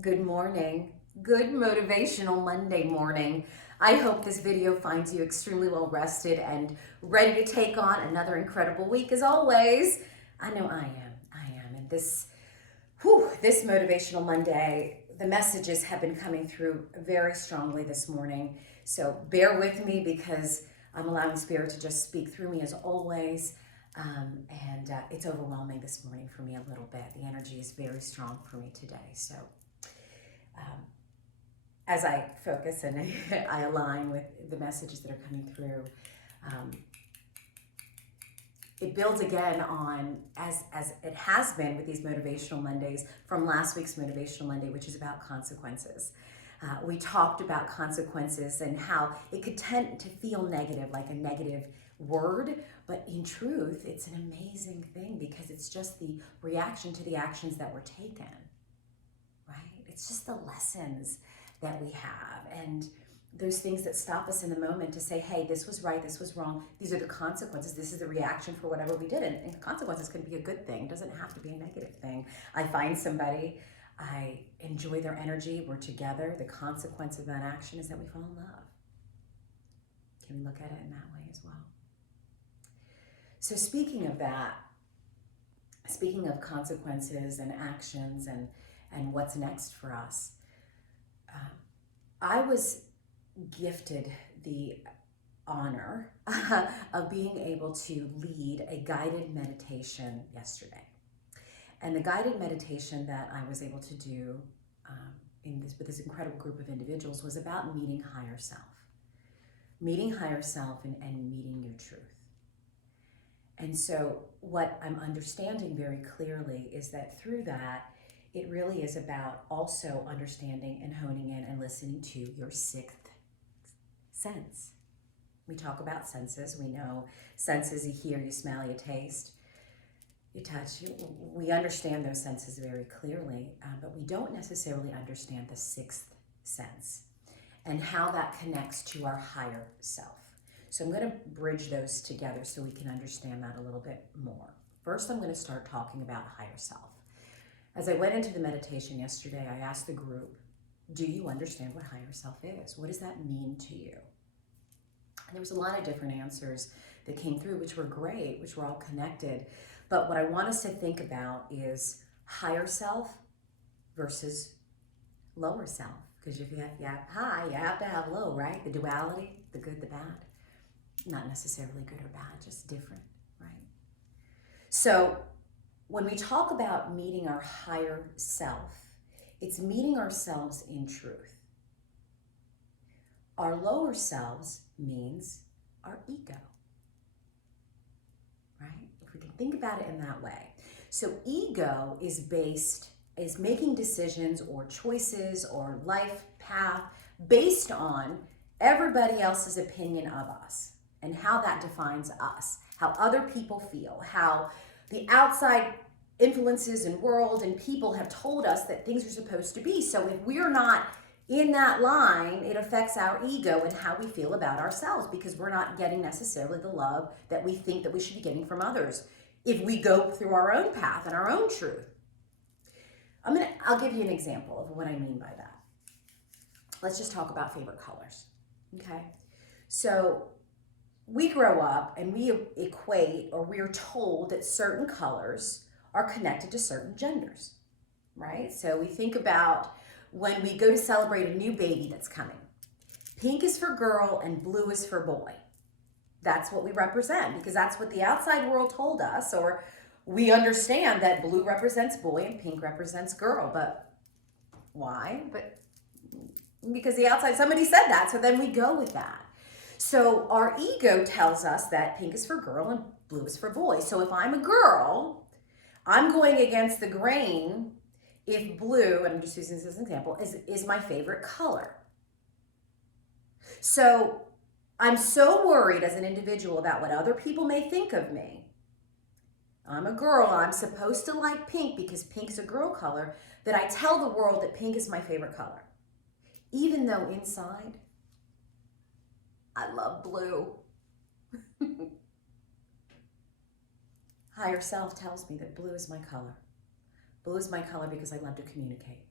Good morning. Good Motivational Monday morning. I hope this video finds you extremely well rested and ready to take on another incredible week as always. I know I am. And this Motivational Monday, the messages have been coming through very strongly this morning. So bear with me because I'm allowing Spirit to just speak through me as always. And it's overwhelming this morning for me a little bit. The energy is very strong for me today. So um, as I focus and I align with the messages that are coming through, um, it builds again on, as it has been with these Motivational Mondays from last week's Motivational Monday, which is about consequences. We talked about consequences and how it could tend to feel negative, like a negative word, but in truth, it's an amazing thing because it's just the reaction to the actions that were taken. Right? It's just the lessons that we have and those things that stop us in the moment to say, hey, this was right, this was wrong. These are the consequences. This is the reaction for whatever we did. And consequences can be a good thing. It doesn't have to be a negative thing. I find somebody, I enjoy their energy, we're together. The consequence of that action is that we fall in love. Can we look at it in that way as well? So speaking of that, speaking of consequences and actions and what's next for us, I was gifted the honor of being able to lead a guided meditation yesterday. And the guided meditation that I was able to do with this incredible group of individuals was about meeting higher self. Meeting higher self and meeting your truth. And so what I'm understanding very clearly is that through that, it really is about also understanding and honing in and listening to your sixth sense. We talk about senses. We know senses: you hear, you smell, you taste, you touch. We understand those senses very clearly, but we don't necessarily understand the sixth sense and how that connects to our higher self. So I'm going to bridge those together so we can understand that a little bit more. First, I'm going to start talking about higher self. As I went into the meditation yesterday, I asked the group, do you understand what higher self is? What does that mean to you? And there was a lot of different answers that came through, which were great, which were all connected. But what I want us to think about is higher self versus lower self. Because if you have high, you have to have low, right? The duality, the good, the bad. Not necessarily good or bad, just different, right? So when we talk about meeting our higher self, it's meeting ourselves in truth. Our lower selves means our ego, right? If we can think about it in that way. So ego is making decisions or choices or life path based on everybody else's opinion of us and how that defines us, how other people feel, how the outside influences and world and people have told us that things are supposed to be. So if we're not in that line, it affects our ego and how we feel about ourselves because we're not getting necessarily the love that we think that we should be getting from others if we go through our own path and our own truth. I'll give you an example of what I mean by that. Let's just talk about favorite colors, okay? So we grow up and we equate, or we're told that certain colors are connected to certain genders, right? So we think about when we go to celebrate a new baby that's coming. Pink is for girl and blue is for boy. That's what we represent because that's what the outside world told us, or we understand that blue represents boy and pink represents girl. But why? But because the outside, somebody said that, so then we go with that. So our ego tells us that pink is for girl and blue is for boy. So if I'm a girl, I'm going against the grain if blue, and I'm just using this as an example, is my favorite color. So I'm so worried as an individual about what other people may think of me. I'm a girl, I'm supposed to like pink because pink is a girl color, that I tell the world that pink is my favorite color. Even though inside, I love blue. Higher self tells me that blue is my color. Blue is my color because I love to communicate.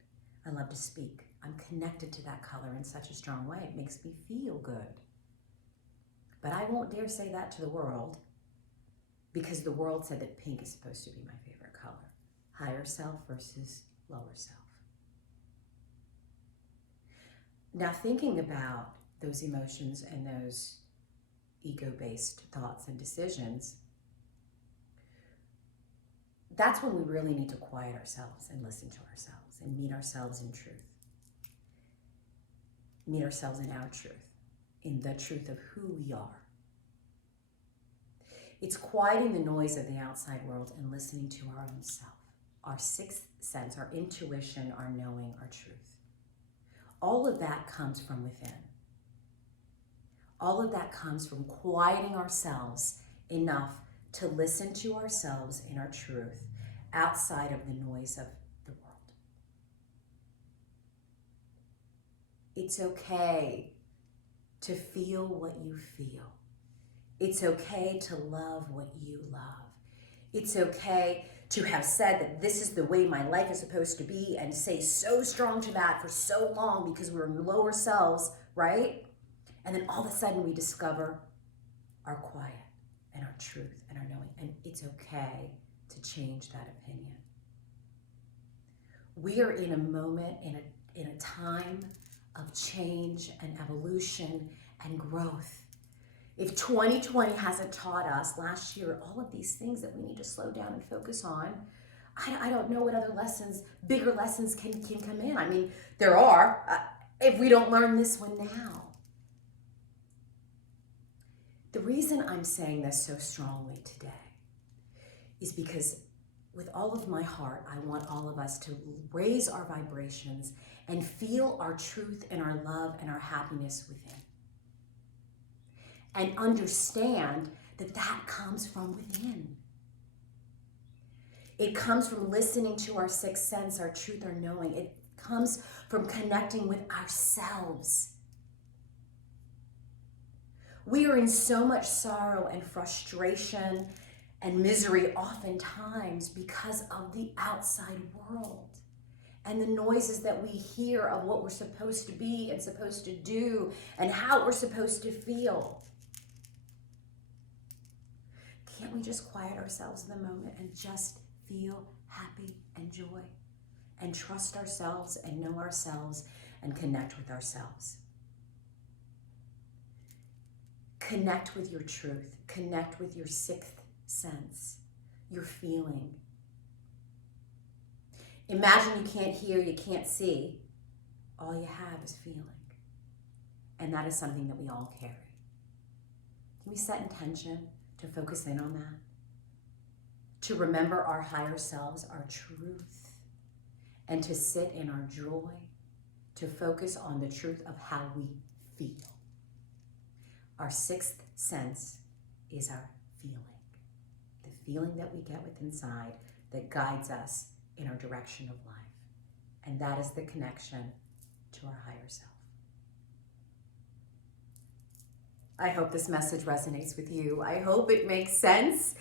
I love to speak. I'm connected to that color in such a strong way. It makes me feel good. But I won't dare say that to the world, because the world said that pink is supposed to be my favorite color. Higher self versus lower self. Now, thinking about those emotions and those ego-based thoughts and decisions, that's when we really need to quiet ourselves and listen to ourselves and meet ourselves in truth. Meet ourselves in our truth, in the truth of who we are. It's quieting the noise of the outside world and listening to our own self, our sixth sense, our intuition, our knowing, our truth. All of that comes from within. All of that comes from quieting ourselves enough to listen to ourselves in our truth outside of the noise of the world. It's okay to feel what you feel. It's okay to love what you love. It's okay to have said that this is the way my life is supposed to be and stay so strong to that for so long because we're lower selves, right? And then all of a sudden we discover our quiet and our truth and our knowing. And it's okay to change that opinion. We are in a moment, in a time of change and evolution and growth. If 2020 hasn't taught us last year all of these things that we need to slow down and focus on, I don't know what other lessons, bigger lessons can come in. I mean, there are, if we don't learn this one now. The reason I'm saying this so strongly today is because with all of my heart, I want all of us to raise our vibrations and feel our truth and our love and our happiness within. And understand that that comes from within. It comes from listening to our sixth sense, our truth, our knowing. It comes from connecting with ourselves. We are in so much sorrow and frustration and misery oftentimes because of the outside world and the noises that we hear of what we're supposed to be and supposed to do and how we're supposed to feel. Can't we just quiet ourselves in the moment and just feel happy and joy and trust ourselves and know ourselves and connect with ourselves? Connect with your truth. Connect with your sixth sense, your feeling. Imagine you can't hear, you can't see. All you have is feeling. And that is something that we all carry. Can we set intention to focus in on that? To remember our higher selves, our truth, and to sit in our joy, to focus on the truth of how we feel. Our sixth sense is our feeling, the feeling that we get within inside that guides us in our direction of life. And that is the connection to our higher self. I hope this message resonates with you. I hope it makes sense.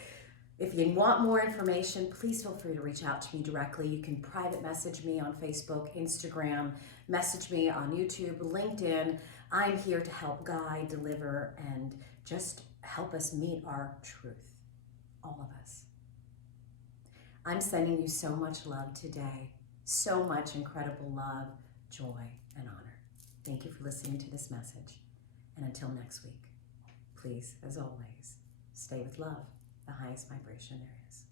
If you want more information, please feel free to reach out to me directly. You can private message me on Facebook, Instagram, message me on YouTube, LinkedIn. I'm here to help guide, deliver, and just help us meet our truth, all of us. I'm sending you so much love today, so much incredible love, joy, and honor. Thank you for listening to this message. And until next week, please, as always, stay with love, the highest vibration there is.